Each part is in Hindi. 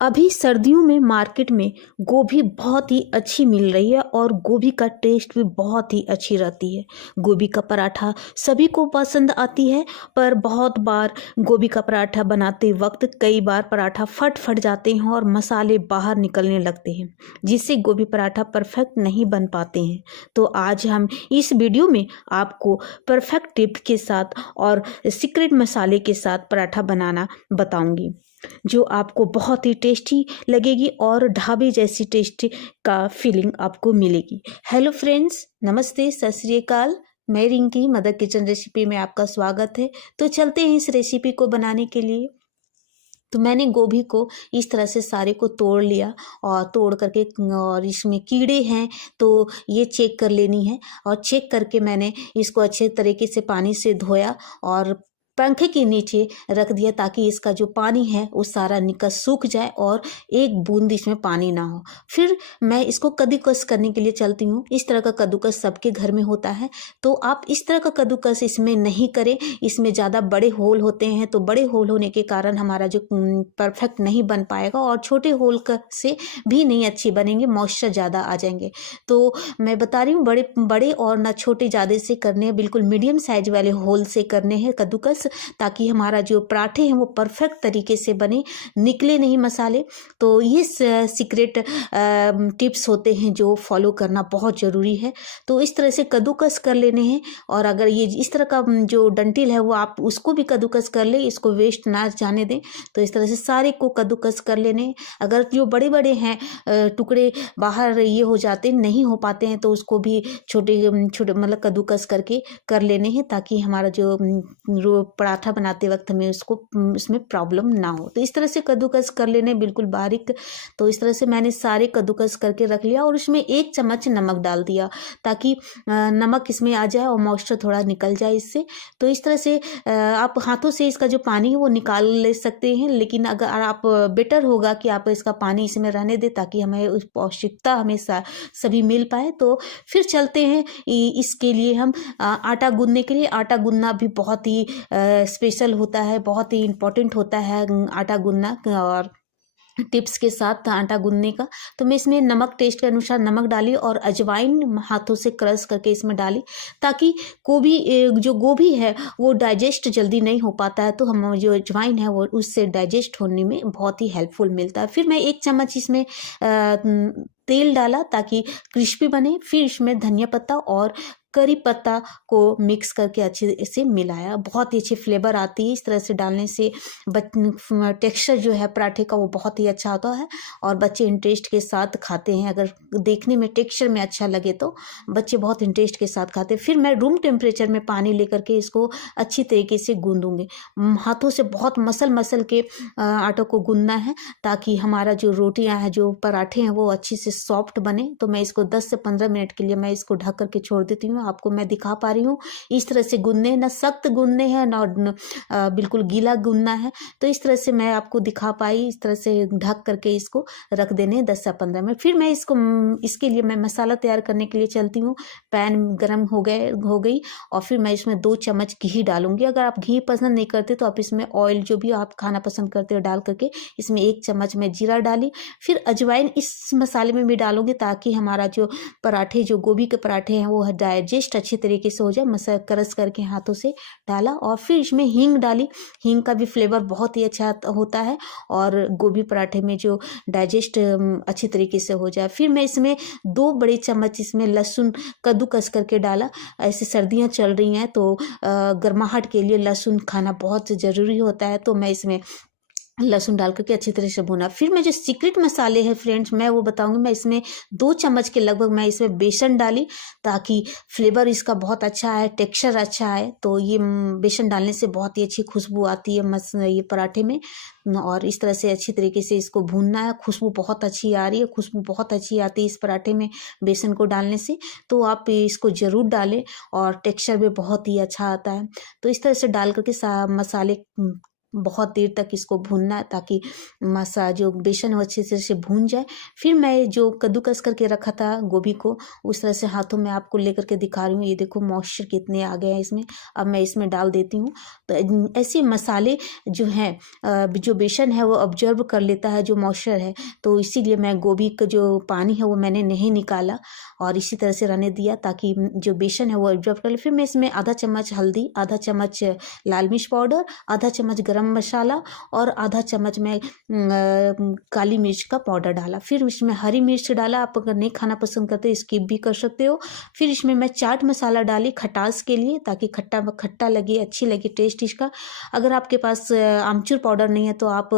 अभी सर्दियों में मार्केट में गोभी बहुत ही अच्छी मिल रही है और गोभी का टेस्ट भी बहुत ही अच्छी रहती है। गोभी का पराठा सभी को पसंद आती है, पर बहुत बार गोभी का पराठा बनाते वक्त कई बार पराठा फट फट जाते हैं और मसाले बाहर निकलने लगते हैं, जिससे गोभी पराठा परफेक्ट नहीं बन पाते हैं। तो आज हम इस वीडियो में आपको परफेक्ट टिप के साथ और सीक्रेट मसाले के साथ पराठा बनाना बताऊंगी, जो आपको बहुत ही टेस्टी लगेगी और ढाबे जैसी टेस्टी का फीलिंग आपको मिलेगी। हेलो फ्रेंड्स, नमस्ते, सत श्री अकाल। मैं रिंकी, मदर किचन रेसिपी में आपका स्वागत है। तो चलते हैं इस रेसिपी को बनाने के लिए। तो मैंने गोभी को इस तरह से सारे को तोड़ लिया और तोड़ करके, और इसमें कीड़े हैं तो ये चेक कर लेनी है। और चेक करके मैंने इसको अच्छे तरीके से पानी से धोया और पंखे के नीचे रख दिया, ताकि इसका जो पानी है वो सारा निकल सूख जाए और एक बूंद इसमें पानी ना हो। फिर मैं इसको कद्दूकस करने के लिए चलती हूँ। इस तरह का कद्दूकस सबके घर में होता है, तो आप इस तरह का कद्दूकस इसमें नहीं करें। इसमें ज़्यादा बड़े होल होते हैं, तो बड़े होल होने के कारण हमारा जो परफेक्ट नहीं बन पाएगा, और छोटे होल से भी नहीं अच्छी बनेंगे, मॉइस्चर ज़्यादा आ जाएंगे। तो मैं बता रही हूँ, बड़े बड़े और ना छोटे ज़्यादा से करने हैं, बिल्कुल मीडियम साइज वाले होल से करने हैं कद्दूकस, ताकि हमारा जो पराठे हैं वो परफेक्ट तरीके से बने, निकले नहीं मसाले। तो ये सीक्रेट टिप्स होते हैं जो फॉलो करना बहुत ज़रूरी है। तो इस तरह से कद्दूकस कर लेने हैं, और अगर ये इस तरह का जो डंठल है वो आप उसको भी कद्दूकस कर ले, इसको वेस्ट ना जाने दें। तो इस तरह से सारे को कद्दूकस कर लेने हैं। अगर जो बड़े बड़े हैं टुकड़े बाहर ये हो जाते नहीं हो पाते हैं, तो उसको भी छोटे छोटे मतलब कद्दूकस करके कर लेने हैं, ताकि हमारा जो पराठा बनाते वक्त हमें उसमें प्रॉब्लम ना हो। तो इस तरह से कद्दूकस कर लेने बिल्कुल बारीक। तो इस तरह से मैंने सारे कद्दूकस करके रख लिया, और उसमें 1 चम्मच नमक डाल दिया, ताकि नमक इसमें आ जाए और मॉइस्चर थोड़ा निकल जाए इससे। तो इस तरह से आप हाथों से इसका जो पानी है वो निकाल ले सकते हैं, लेकिन अगर आप बेटर होगा कि आप इसका पानी इसमें रहने दें, ताकि हमें उस पौष्टिकता हमेशा सभी मिल पाए। तो फिर चलते हैं इसके लिए हम आटा गूंदने के लिए। आटा गूंदना भी बहुत ही स्पेशल होता है, बहुत ही इम्पोर्टेंट होता है आटा गूंदना, और टिप्स के साथ आटा गूंदने का। तो मैं इसमें नमक, टेस्ट के अनुसार नमक डाली, और अजवाइन हाथों से क्रश करके इसमें डाली, ताकि जो गोभी है वो डाइजेस्ट जल्दी नहीं हो पाता है, तो हम जो अजवाइन है वो उससे डाइजेस्ट होने में बहुत ही हेल्पफुल मिलता है। फिर मैं 1 चम्मच इसमें तेल डाला, ताकि क्रिस्पी बने। फिर इसमें धनिया पत्ता और करी पत्ता को मिक्स करके अच्छे से मिलाया। बहुत ही अच्छी फ्लेवर आती है इस तरह से डालने से। टेक्सचर जो है पराठे का वो बहुत ही अच्छा होता है, और बच्चे इंटरेस्ट के साथ खाते हैं। अगर देखने में टेक्सचर में अच्छा लगे तो बच्चे बहुत इंटरेस्ट के साथ खाते हैं। फिर मैं रूम टेम्परेचर में पानी लेकर के इसको अच्छी तरीके से गूंदूंगी। हाथों से बहुत मसल के आटो को गूंदना है, ताकि हमारा जो रोटियां हैं, जो पराठे हैं, वो अच्छी से सॉफ्ट बने। तो मैं इसको 10 से 15 मिनट के लिए मैं इसको ढक करके छोड़ देती हूँ। आपको मैं दिखा पा रही हूँ, इस तरह से गूंदने, ना सख्त गूंदने हैं ना बिल्कुल गीला गूंदना है। तो इस तरह से मैं आपको दिखा पाई। इस तरह से ढक करके इसको रख देने 10 से 15 मिनट। फिर मैं इसके लिए मैं मसाला तैयार करने के लिए चलती हूँ। पैन गर्म हो गई, और फिर मैं इसमें 2 चम्मच घी डालूंगी। अगर आप घी पसंद नहीं करते तो आप इसमें ऑयल, जो भी आप खाना पसंद करते हो, डाल करके इसमें 1 चम्मच में जीरा डाली। फिर अजवाइन इस मसाले में भी डालूंगी, ताकि हमारा जो पराठे, जो गोभी के पराठे हैं, वो डाइजेस्ट अच्छे तरीके से हो जाए। मसाला क्रश करके हाथों से डाला, और फिर इसमें हींग डाली। हींग का भी फ्लेवर बहुत ही अच्छा होता है, और गोभी पराठे में जो डाइजेस्ट अच्छी तरीके से हो जाए। फिर मैं इसमें 2 बड़े चम्मच इसमें लहसुन कद्दूकस करके डाला। ऐसे सर्दियाँ चल रही हैं, तो गर्माहट के लिए लहसुन खाना बहुत ज़रूरी होता है। तो मैं इसमें लहसुन डाल करके अच्छी तरह से भुना। फिर मैं जो सीक्रेट मसाले हैं फ्रेंड्स, मैं वो बताऊंगी। मैं इसमें 2 चम्मच के लगभग मैं इसमें बेसन डाली, ताकि फ्लेवर इसका बहुत अच्छा है, टेक्सचर अच्छा है। तो ये बेसन डालने से बहुत ही अच्छी खुशबू आती है ये पराठे में। और इस तरह से अच्छी तरीके से इसको भूनना है। खुशबू बहुत अच्छी आ रही है, खुशबू बहुत अच्छी आती है इस पराठे में बेसन को डालने से। तो आप इसको ज़रूर डालें, और टेक्सचर भी बहुत ही अच्छा आता है। तो इस तरह से डाल करके मसाले बहुत देर तक इसको भूनना है ताकि जो बेसन है वो अच्छे से भून जाए। फिर मैं जो कद्दूकस करके रखा था गोभी को, उस तरह से हाथों में आपको लेकर के दिखा रही हूँ। ये देखो मॉइस्चर कितने आ गए हैं इसमें। अब मैं इसमें डाल देती हूँ। तो ऐसे मसाले जो हैं, जो बेसन है वो ऑब्जर्व कर लेता है जो मॉइस्चर है, तो इसीलिए मैं गोभी का जो पानी है वो मैंने नहीं निकाला और इसी तरह से रहने दिया ताकि जो बेसन है वो ऑब्जर्व कर ले। फिर मैं इसमें आधा चम्मच हल्दी, आधा चम्मच लाल मिर्च पाउडर, आधा चम्मच गरम मसाला और आधा चम्मच में काली मिर्च का पाउडर डाला। फिर इसमें हरी मिर्च डाला, आप अगर नहीं खाना पसंद करते स्किप भी कर सकते हो। फिर इसमें मैं चाट मसाला डाली खटास के लिए, ताकि खट्टा खट्टा लगे, अच्छी लगे टेस्ट इसका। अगर आपके पास आमचूर पाउडर नहीं है तो आप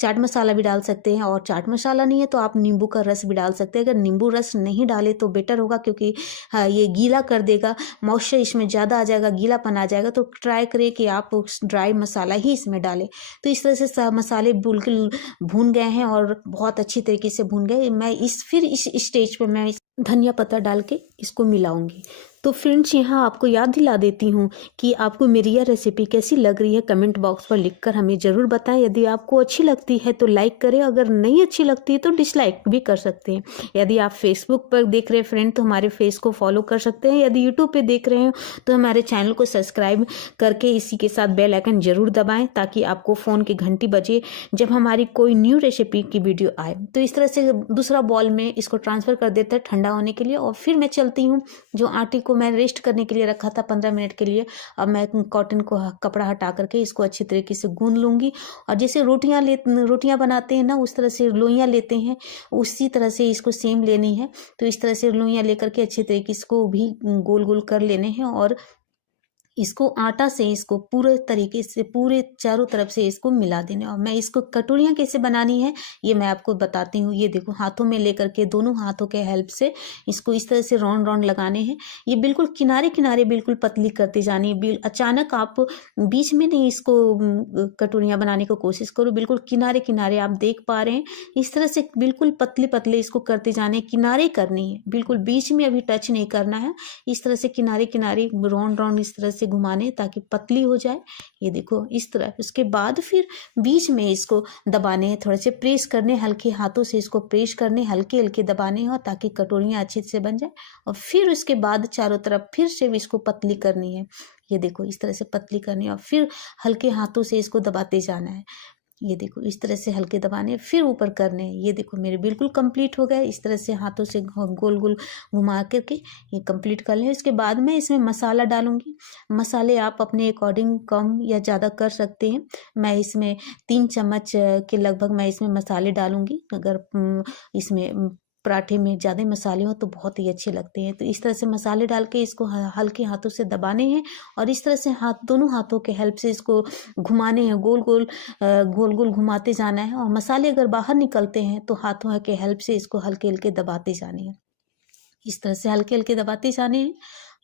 चाट मसाला भी डाल सकते हैं, और चाट मसाला नहीं है तो आप नींबू का रस भी डाल सकते हैं। अगर नींबू रस नहीं डाले तो बेटर होगा, क्योंकि ये गीला कर देगा, मॉइस्चर इसमें ज़्यादा आ जाएगा, गीलापन आ जाएगा। तो ट्राई करें कि आप ड्राई मसाला ही इसमें डालें। तो इस तरह से मसाले बिल्कुल भून गए हैं और बहुत अच्छी तरीके से भून गए। मैं फिर इस स्टेज पे मैं धनिया पत्ता डाल के इसको मिलाऊंगी। तो फ्रेंड्स, यहाँ आपको याद दिला देती हूँ कि आपको मेरी यह रेसिपी कैसी लग रही है, कमेंट बॉक्स पर लिखकर हमें ज़रूर बताएं। यदि आपको अच्छी लगती है तो लाइक करें, अगर नहीं अच्छी लगती है तो डिसलाइक भी कर सकते हैं। यदि आप फेसबुक पर देख रहे हैं फ्रेंड तो हमारे फेस को फॉलो कर सकते हैं। यदि यूट्यूब पे देख रहे हो तो हमारे चैनल को सब्सक्राइब करके इसी के साथ बेल आइकन जरूर दबाएं, ताकि आपको फ़ोन की घंटी बजे जब हमारी कोई न्यू रेसिपी की वीडियो आए। तो इस तरह से दूसरा बॉल में इसको ट्रांसफ़र कर देते हैं ठंडा होने के लिए, और फिर मैं चलती हूँ। जो आटे को मैं रेस्ट करने के लिए रखा था 15 मिनट के लिए, अब मैं कॉटन को कपड़ा हटा करके इसको अच्छी तरीके से गूंद लूँगी। और जैसे रोटियाँ बनाते हैं ना, उस तरह से लोइयाँ लेते हैं, उसी तरह से इसको सेम लेनी है। तो इस तरह से लोइयाँ लेकर के अच्छे तरीके से इसको भी गोल गोल कर लेने हैं, और इसको आटा से इसको पूरे तरीके से पूरे चारों तरफ से इसको मिला देने। और मैं इसको कटोरियाँ कैसे बनानी है ये मैं आपको बताती हूँ। ये देखो, हाथों में लेकर के दोनों हाथों के हेल्प से इसको इस तरह से राउंड राउंड लगाने हैं। ये बिल्कुल किनारे किनारे बिल्कुल पतली करती जानी है। अचानक आप बीच में नहीं इसको कटोरियाँ बनाने की कोशिश करो, बिल्कुल किनारे किनारे आप देख पा रहे हैं। इस तरह से बिल्कुल पतले पतले इसको करते जाने, किनारे करनी है, बिल्कुल बीच में अभी टच नहीं करना है। इस तरह से किनारे किनारे राउंड राउंड इस तरह से घुमाने ताकि पतली हो जाए। ये देखो इस तरह। उसके बाद फिर बीच में इसको दबाने हैं, थोड़े से प्रेस करने, हल्के हाथों से इसको प्रेस करने, हल्के हल्के दबाने हो ताकि कटोरियाँ अच्छे से बन जाए। और फिर उसके बाद चारों तरफ फिर से इसको पतली करनी है। ये देखो इस तरह से पतली करनी है, और फिर हल्के हाथों से इसको दबाते जाना है। ये देखो इस तरह से हल्के दबाने, फिर ऊपर करने हैं। ये देखो मेरे बिल्कुल कंप्लीट हो गए। इस तरह से हाथों से गोल गोल घुमा करके ये कंप्लीट कर लें। इसके बाद मैं इसमें मसाला डालूंगी। मसाले आप अपने अकॉर्डिंग कम या ज़्यादा कर सकते हैं। मैं इसमें 3 चम्मच के लगभग मैं इसमें मसाले डालूंगी। अगर इसमें पराठे में ज़्यादा मसाले हो तो बहुत ही अच्छे लगते हैं। तो इस तरह से मसाले डाल के इसको हल्के हाथों से दबाने हैं, और इस तरह से दोनों हाथों के हेल्प से इसको घुमाने हैं, गोल गोल घुमाते जाना है। और मसाले अगर बाहर निकलते हैं तो हाथों के हेल्प से इसको हल्के हल्के दबाते जाने हैं। इस तरह से हल्के हल्के दबाते जाने हैं।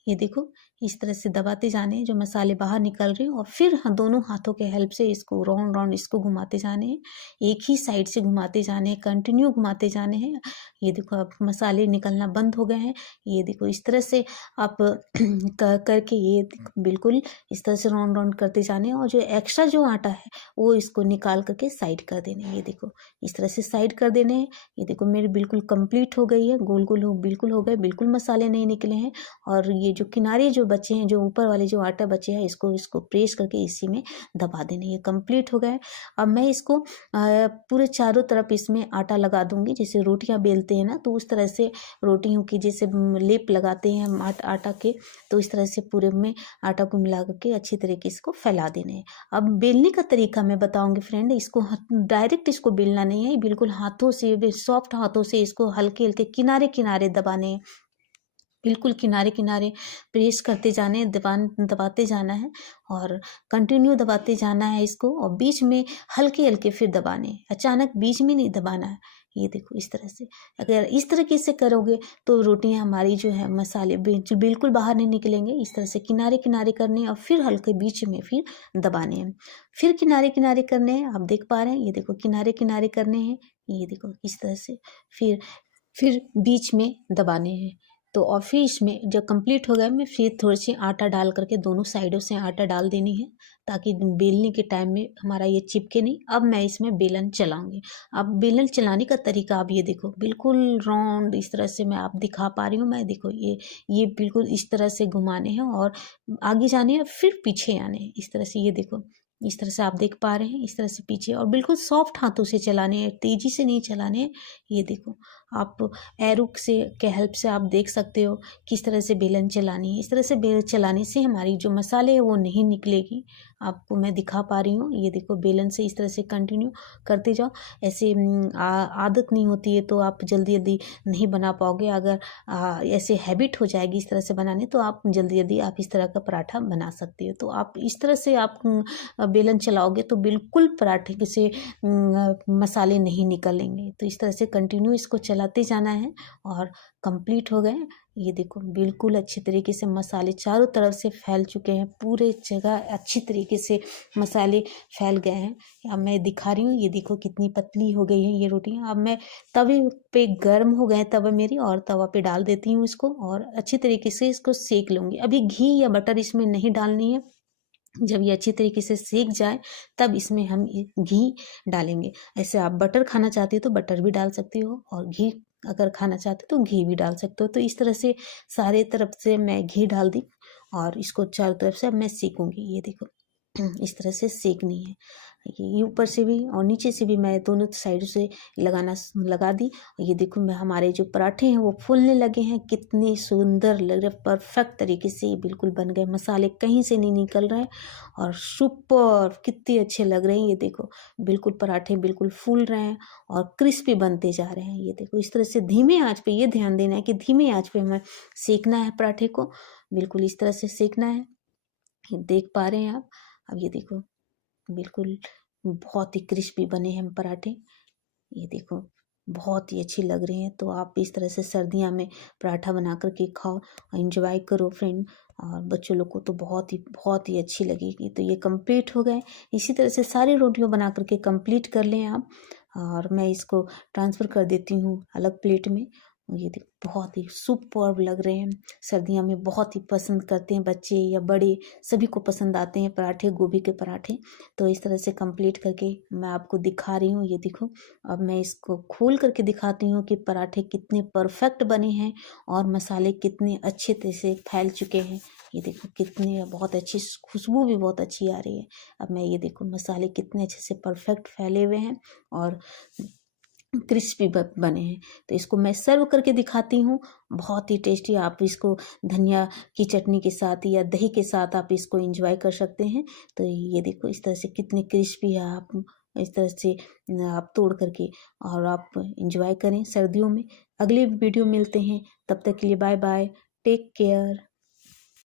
ये देखो इस तरह से दबाते जाने हैं जो मसाले बाहर निकल रहे हैं, और फिर दोनों हाथों के हेल्प से इसको राउंड राउंड इसको घुमाते जाने हैं। एक ही साइड से घुमाते जाने हैं, कंटिन्यू घुमाते जाने हैं। ये देखो अब मसाले निकलना बंद हो गए हैं। ये देखो इस तरह से आप करके ये बिल्कुल इस तरह से राउंड राउंड करते जाने हैं, और जो एक्स्ट्रा जो आटा है वो इसको निकाल करके साइड कर देने हैं। ये देखो इस तरह से साइड कर देने हैं। ये देखो मेरी बिल्कुल कंप्लीट हो गई है, गोल गोल बिल्कुल हो गए, बिल्कुल मसाले नहीं निकले हैं। और ये जो किनारे जो बचे हैं, जो ऊपर वाले जो आटा बचे हैं, इसको प्रेस करके इसी में दबा देने। ये कंप्लीट हो गए। अब मैं इसको पूरे चारों तरफ इसमें आटा लगा दूंगी। जैसे रोटियां बेलते हैं ना, तो उस तरह से रोटियों की जैसे लेप लगाते हैं हम आटा के, तो इस तरह से पूरे में आटा को मिला करके अच्छी तरीके से इसको फैला देने हैं। अब बेलने का तरीका मैं बताऊंगी फ्रेंड। इसको डायरेक्ट इसको बेलना नहीं है, बिल्कुल हाथों से, सॉफ्ट हाथों से इसको हल्के हल्के किनारे किनारे दबाने हैं। बिल्कुल किनारे किनारे प्रेस करते जाने, दबाते जाना है, और कंटिन्यू दबाते जाना है इसको। और बीच में हल्के हल्के फिर दबाने हैं, अचानक बीच में नहीं दबाना है। ये देखो इस तरह से, अगर इस तरीके से करोगे तो रोटियां हमारी जो है मसाले बिल्कुल बाहर नहीं निकलेंगे। इस तरह से किनारे किनारे करने हैं, और फिर हल्के बीच में फिर दबाने हैं, फिर किनारे किनारे करने हैं। आप देख पा रहे हैं, ये देखो किनारे किनारे करने हैं। ये देखो इस तरह से फिर बीच में दबाने हैं। तो और फिर इसमें जब कंप्लीट हो गया, मैं फिर थोड़ी सी आटा डाल करके दोनों साइडों से आटा डाल देनी है, ताकि बेलने के टाइम में हमारा ये चिपके नहीं। अब मैं इसमें बेलन चलाऊंगी। अब बेलन चलाने का तरीका आप ये देखो, बिल्कुल राउंड इस तरह से मैं आप दिखा पा रही हूँ। मैं देखो ये बिल्कुल इस तरह से घुमाने हैं और आगे जाने हैं, फिर पीछे आने हैं। इस तरह से ये देखो, इस तरह से आप देख पा रहे हैं, इस तरह से पीछे, और बिल्कुल सॉफ्ट हाथों से चलाने हैं, तेजी से नहीं चलाने हैं। ये देखो, आप एरो से के हेल्प से आप देख सकते हो किस तरह से बेलन चलानी है। इस तरह से बेलन चलाने से हमारी जो मसाले है वो नहीं निकलेगी। आपको मैं दिखा पा रही हूँ। ये देखो, बेलन से इस तरह से कंटिन्यू करते जाओ। ऐसे आदत नहीं होती है तो आप जल्दी जल्दी नहीं बना पाओगे। अगर ऐसे हैबिट हो जाएगी इस तरह से बनाने, तो आप जल्दी जल्दी आप इस तरह का पराठा बना सकते हो। तो आप इस तरह से आप बेलन चलाओगे तो बिल्कुल पराठे से मसाले नहीं निकलेंगे। तो इस तरह से कंटिन्यू इसको चलाते जाना है और कंप्लीट हो गए। ये देखो, बिल्कुल अच्छे तरीके से मसाले चारों तरफ से फैल चुके हैं, पूरे जगह अच्छी तरीके से मसाले फैल गए हैं। अब मैं दिखा रही हूँ, ये देखो कितनी पतली हो गई है ये रोटियाँ। अब मैं तवे पे गर्म हो गए तवा मेरी, और तवा पे डाल देती हूँ इसको और अच्छी तरीके से इसको सेक लूँगी। अभी घी या बटर इसमें नहीं डालनी है। जब ये अच्छी तरीके से सेक जाए तब इसमें हम घी डालेंगे। ऐसे आप बटर खाना चाहते हो तो बटर भी डाल सकते हो, और घी अगर खाना चाहते हो तो घी भी डाल सकते हो। तो इस तरह से सारे तरफ से मैं घी डाल दी और इसको चारों तरफ से अब मैं सेकूंगी। ये देखो, इस तरह से सेकनी है। ये ऊपर से भी और नीचे से भी मैं दोनों साइड से लगा दी। ये देखो, मैं हमारे जो पराठे हैं वो फूलने लगे हैं। कितने सुंदर लग रहे, परफेक्ट तरीके से ये बिल्कुल बन गए। मसाले कहीं से नहीं निकल रहे और सुपर कितने अच्छे लग रहे हैं। ये देखो, बिल्कुल पराठे बिल्कुल फूल रहे हैं और क्रिस्पी बनते जा रहे हैं। ये देखो, इस तरह से धीमे आंच पे, ये ध्यान देना है कि धीमे आंच पे हमें सेकना है पराठे को। बिल्कुल इस तरह से सेकना है। ये देख पा रहे हैं आप। अब ये देखो, बिल्कुल बहुत ही क्रिस्पी बने हैं पराठे। ये देखो, बहुत ही अच्छी लग रही हैं। तो आप इस तरह से सर्दियाँ में पराठा बना कर के खाओ, एंजॉय करो फ्रेंड। और बच्चों लोग को तो बहुत ही अच्छी लगेगी। तो ये कंप्लीट हो गए। इसी तरह से सारी रोटियां बना करके कंप्लीट कर लें आप। और मैं इसको ट्रांसफ़र कर देती हूँ अलग प्लेट में। ये देखो, बहुत ही सुपर्ब लग रहे हैं। सर्दियों में बहुत ही पसंद करते हैं बच्चे या बड़े, सभी को पसंद आते हैं पराठे, गोभी के पराठे। तो इस तरह से कंप्लीट करके मैं आपको दिखा रही हूँ। ये देखो, अब मैं इसको खोल करके दिखाती हूँ कि पराठे कितने परफेक्ट बने हैं और मसाले कितने अच्छे तरह से फैल चुके हैं। ये देखो, कितने बहुत अच्छी खुशबू भी बहुत अच्छी आ रही है। अब मैं ये देखो, मसाले कितने अच्छे से परफेक्ट फैले हुए हैं और क्रिस्पी बने हैं। तो इसको मैं सर्व करके दिखाती हूँ। बहुत ही टेस्टी, आप इसको धनिया की चटनी के साथ या दही के साथ आप इसको एंजॉय कर सकते हैं। तो ये देखो, इस तरह से कितनी क्रिस्पी है। आप इस तरह से आप तोड़ करके और आप एंजॉय करें सर्दियों में। अगले वीडियो मिलते हैं, तब तक के लिए बाय बाय, टेक केयर।